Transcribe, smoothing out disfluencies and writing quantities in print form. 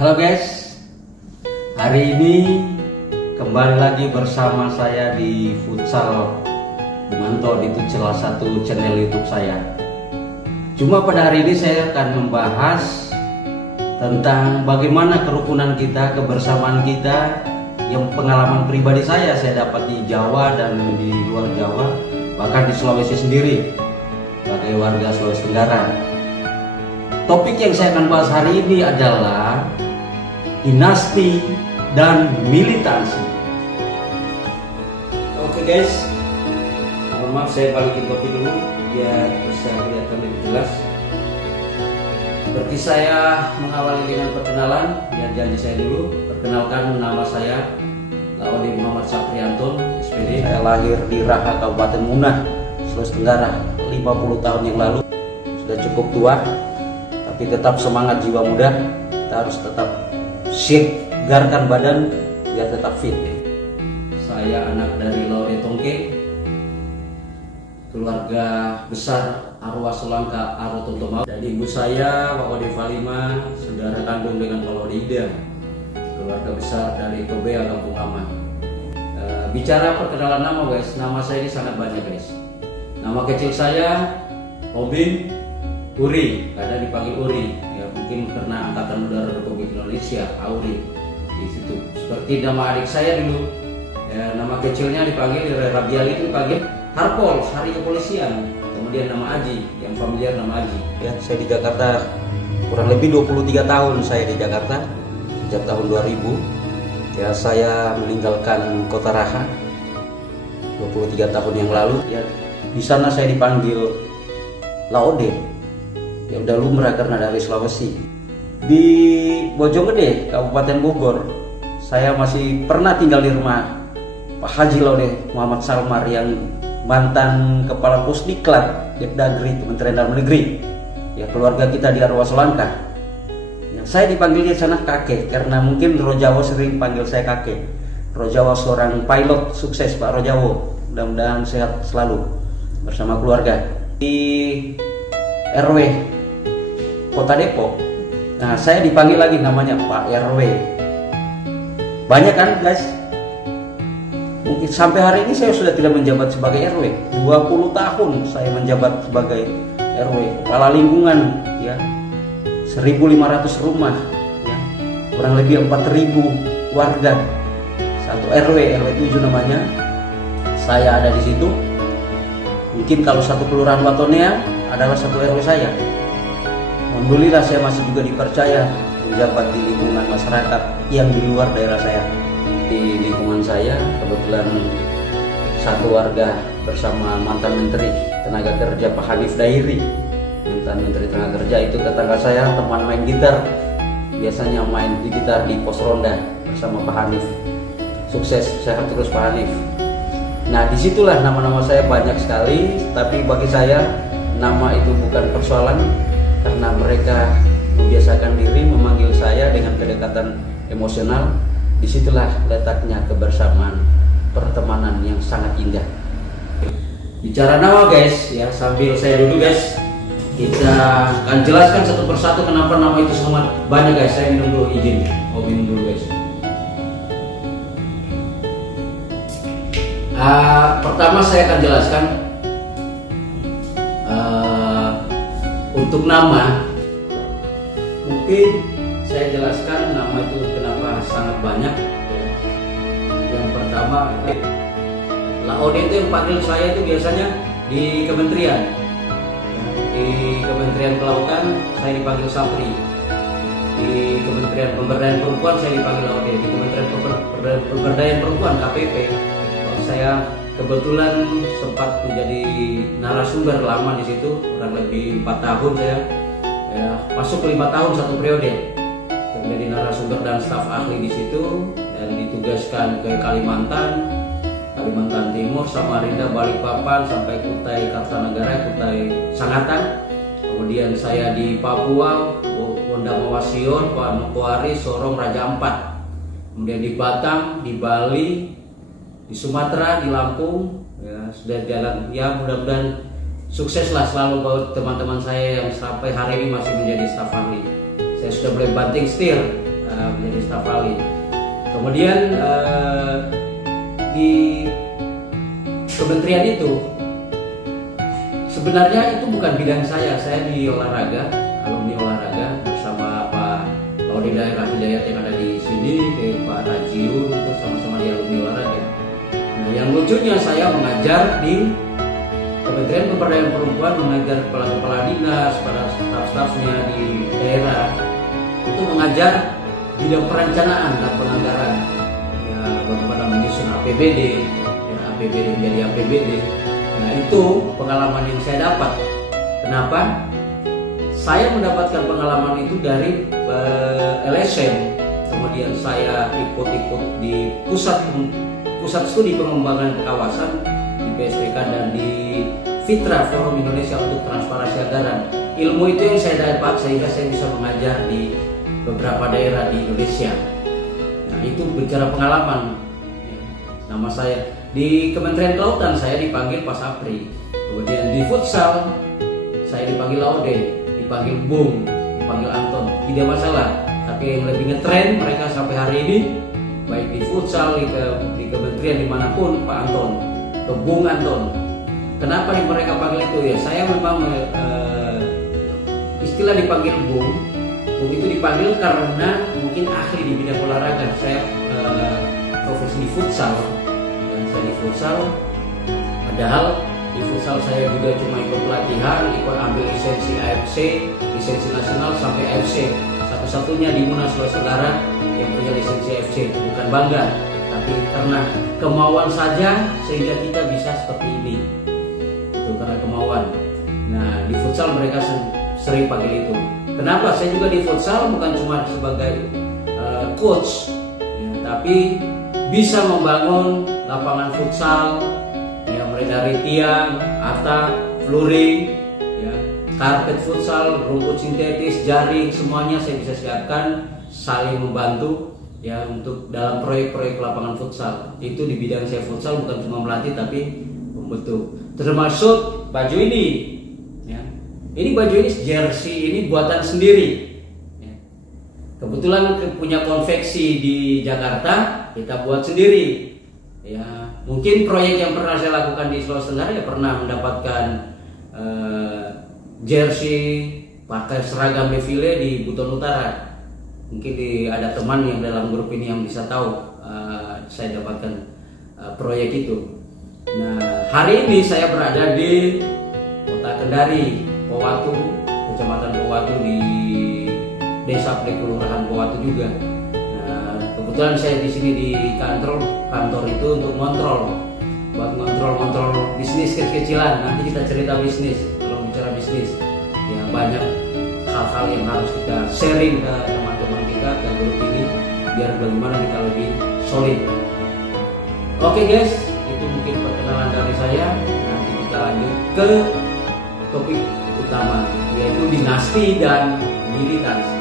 Halo guys, hari ini kembali lagi bersama saya di Futsal Bumanto, itu salah satu channel YouTube saya. Cuma pada hari ini saya akan membahas tentang bagaimana kerukunan kita, kebersamaan kita, yang pengalaman pribadi saya dapat di Jawa dan di luar Jawa, bahkan di Sulawesi sendiri sebagai warga Sulawesi Tenggara. Topik yang saya akan bahas hari ini adalah dinasti dan militansi. Oke guys, mohon maaf saya balikin kopi dulu biar bisa kelihatan lebih jelas. Seperti saya mengawali dengan perkenalan, biar janji saya dulu. Perkenalkan, nama saya Laode Muhammad Saprianto, SPD. Saya lahir di Raha, Kabupaten Munah, Sulawesi Tenggara 50 tahun yang lalu. Sudah cukup tua, tapi tetap semangat, jiwa muda. Kita harus tetap segarkan badan biar tetap fit. Saya anak dari Laude Tongke, keluarga besar Arwah Solangka Aro Tontomau. Dan ibu saya Pak Ode Falima, saudara kandung dengan Pak Laude Ida, keluarga besar dari Tobea, Kampung Aman. Bicara perkenalan nama guys, nama saya ini sangat banyak guys. Nama kecil saya Robin Uri, kadang dipanggil Uri, ya mungkin karena Angkatan Udara Republik Indonesia, Auri di situ. Seperti nama adik saya dulu, ya, nama kecilnya dipanggil Rabial, itu dipanggil Harpol, Hari Kepolisian. Kemudian nama Aji, yang familiar nama Aji. Ya, saya di Jakarta kurang lebih 23 tahun saya di Jakarta sejak tahun 2000. Ya, saya meninggalkan Kota Raha 23 tahun yang lalu. Ya, di sana saya dipanggil Laude. Ya udah lumrah karena dari Sulawesi. Di Bojonggede, Kabupaten Bogor, saya masih pernah tinggal di rumah Pak Haji Laude Muhammad Salmar yang mantan Kepala Pusdiklat Depdagri Kementerian Dalam Negeri. Ya, keluarga kita di Arwah Solangka. Ya, saya dipanggil di sana kakek karena mungkin Rojawo sering panggil saya kakek. Rojawo seorang pilot sukses, Pak Rojawo. Mudah-mudahan sehat selalu bersama keluarga. Di RW Kota Depok, nah saya dipanggil lagi namanya Pak RW. Banyak kan guys? Mungkin sampai hari ini saya sudah tidak menjabat sebagai RW. 20 tahun saya menjabat sebagai RW, kepala lingkungan, ya, 1.500 rumah, ya, kurang lebih 4.000 warga, satu RW 7 namanya. Saya ada di situ. Mungkin kalau satu kelurahan Watonea adalah satu RW saya. Alhamdulillah saya masih juga dipercaya menjabat di lingkungan masyarakat yang di luar daerah saya. Di lingkungan saya kebetulan satu warga bersama mantan Menteri Tenaga Kerja Pak Hanif Dairi. Mantan Menteri Tenaga Kerja itu tetangga saya, teman main gitar. Biasanya main di gitar di pos ronda bersama Pak Hanif. Sukses, sehat terus Pak Hanif. Nah, disitulah nama-nama saya banyak sekali. Tapi bagi saya nama itu bukan persoalan, karena mereka membiasakan diri memanggil saya dengan kedekatan emosional. Disitulah letaknya kebersamaan, pertemanan yang sangat indah. Bicara nama guys, ya sambil saya duduk guys, kita akan jelaskan satu persatu kenapa nama itu sangat banyak guys. Saya minum dulu, izin. Minum dulu guys. Pertama saya akan jelaskan untuk nama. Mungkin saya jelaskan nama itu kenapa sangat banyak, ya. Yang pertama, Laude itu yang panggil saya itu biasanya di kementerian, ya. Di Kementerian Kelautan saya dipanggil Sapri. Di Kementerian Pemberdayaan Perempuan saya dipanggil Laude. Di Kementerian Pemberdayaan Perempuan KPP saya kebetulan sempat menjadi narasumber lama di situ, kurang lebih 4 tahun saya, ya, masuk 5 tahun satu periode menjadi narasumber dan staf ahli di situ, dan ditugaskan ke Kalimantan Timur, Samarinda, Balikpapan sampai Kutai Kartanegara, Kutai Sangatta. Kemudian saya di Papua, Bondamawasio, Manokwari, Sorong, Raja Ampat. Kemudian di Batam, di Bali, di Sumatera, di Lampung, ya, sudah jalan. Ya mudah-mudahan sukseslah selalu buat teman-teman saya yang sampai hari ini masih menjadi staf ahli. Saya sudah mulai banting setir menjadi staf ahli. Kemudian di kementerian itu sebenarnya itu bukan bidang saya di olahraga, alumni olahraga bersama Pak Laudi Daerah Hidayat yang ada di sini, ke Pak Rajiun, itu sama-sama di alumni olahraga. Nah, yang lucunya saya mengajar di Kementerian Pemberdayaan Perempuan, mengajar kepala-kepala dinas, para staf-stafnya di daerah untuk mengajar bidang perencanaan dan penganggaran, ya bagaimana menyusun APBD, ya, APBD menjadi APBD. Nah, itu pengalaman yang saya dapat. Kenapa? Saya mendapatkan pengalaman itu dari LSM. Kemudian saya ikut-ikut di pusat studi pengembangan kawasan di PSPK dan di Fitra, Forum Indonesia untuk Transparansi Anggaran. Ilmu itu yang saya dapat sehingga saya bisa mengajar di beberapa daerah di Indonesia. Nah, itu bicara pengalaman. Nama saya di Kementerian Kelautan saya dipanggil Pak Sapri. Kemudian di futsal saya dipanggil Laude, dipanggil Bung, dipanggil Anton. Tidak masalah. Tapi yang lebih ngetren mereka sampai hari ini, baik di futsal, di kementerian dimanapun, Pak Anton, atau Bung Anton. Kenapa mereka panggil itu ya? Saya memang istilah dipanggil Bung. Bung itu dipanggil karena mungkin ahli di bidang olahraga. Saya profesi di futsal, dan saya di futsal. Padahal di futsal saya juga cuma ikut pelatihan, ikut ambil lisensi AFC, lisensi nasional sampai AFC. Satu-satunya di Munas Sulawesi Tenggara yang punya lisensi AFC. Bukan bangga, tapi karena kemauan saja sehingga kita bisa seperti ini. Itu karena kemauan. Nah, di futsal mereka sering panggil itu. Kenapa? Saya juga di futsal bukan cuma sebagai coach, ya, tapi bisa membangun lapangan futsal, ya, mulai dari tiang, atap, flooring, ya, karpet futsal, rumput sintetis, jaring, semuanya saya bisa siapkan, saling membantu, ya, untuk dalam proyek-proyek lapangan futsal. Itu di bidang saya futsal bukan cuma melatih tapi membentuk. Termasuk baju ini. Ini baju ini jersey ini buatan sendiri. Kebetulan punya konveksi di Jakarta, kita buat sendiri. Ya, mungkin proyek yang pernah saya lakukan di Sulawesi Tenggara ya pernah mendapatkan jersey pakai seragam defile di Buton Utara. Mungkin ada teman yang dalam grup ini yang bisa tahu saya dapatkan proyek itu. Nah, hari ini saya berada di Kota Kendari, Powatu, Kecamatan Powatu, di Desa Kelurahan Powatu juga. Nah, kebetulan saya di sini di kantor itu untuk buat ngontrol bisnis kecil-kecilan. Nanti kita cerita bisnis. Kalau bicara bisnis, ya banyak hal-hal yang harus kita sharing ke teman-teman kita dan grup ini biar bagaimana kita lebih solid. Oke guys, itu mungkin perkenalan dari saya. Nanti kita lanjut ke topik utama, yaitu dinasti dan militansi.